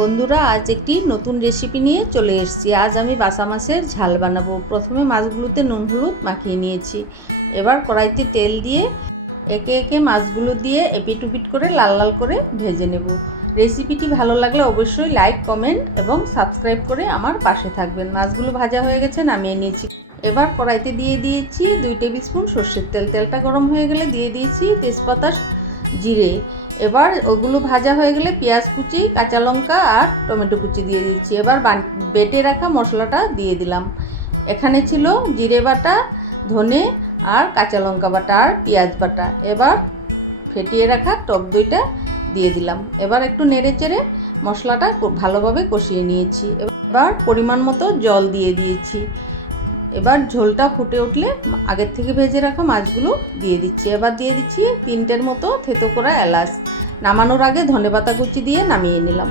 বন্ধুরা, আজ একটি নতুন রেসিপি নিয়ে চলে এসেছি। আজ আমি বাসা মাছের ঝাল বানাবো। প্রথমে মাছগুলোতে নুন হলুদ মাখিয়ে নিয়েছি। এবার কড়াইতে তেল দিয়ে একে একে মাছগুলো দিয়ে এপিট ওপিট করে লাল লাল করে ভেজে নেব। রেসিপিটি ভালো লাগলে অবশ্যই লাইক, কমেন্ট এবং সাবস্ক্রাইব করে আমার পাশে থাকবেন। মাছগুলো ভাজা হয়ে গেছে, নামিয়ে নিয়েছি। এবার কড়াইতে দিয়ে দিয়েছি 2 টেবিল স্পুন সর্ষের তেল। তেলটা গরম হয়ে গেলে দিয়ে দিয়েছি তেজপাতা, জিরে। এবার ওগুলো ভাজা হয়ে গেলে পেঁয়াজ কুচি, কাঁচা লঙ্কা আর টমেটো কুচি দিয়ে দিচ্ছি। এবার বেটে রাখা মশলাটা দিয়ে দিলাম। এখানে ছিল জিরে বাটা, ধনে আর কাঁচা লঙ্কা বাটা আর পেঁয়াজ বাটা। এবার ফেটিয়ে রাখা টক দইটা দিয়ে দিলাম। এবার একটু নেড়ে চেড়ে মশলাটা ভালোভাবে কষিয়ে নিয়েছি। এবার পরিমাণ মতো জল দিয়ে দিয়েছি। এবার ঝোলটা ফুটে উঠলে আগের থেকে ভেজে রাখা মাছগুলো দিয়ে দিচ্ছি। এবার দিয়ে দিচ্ছি 3টের মতো থেতো করা এলাচ। নামানোর আগে ধনেপাতা কুচি দিয়ে নামিয়ে নিলাম।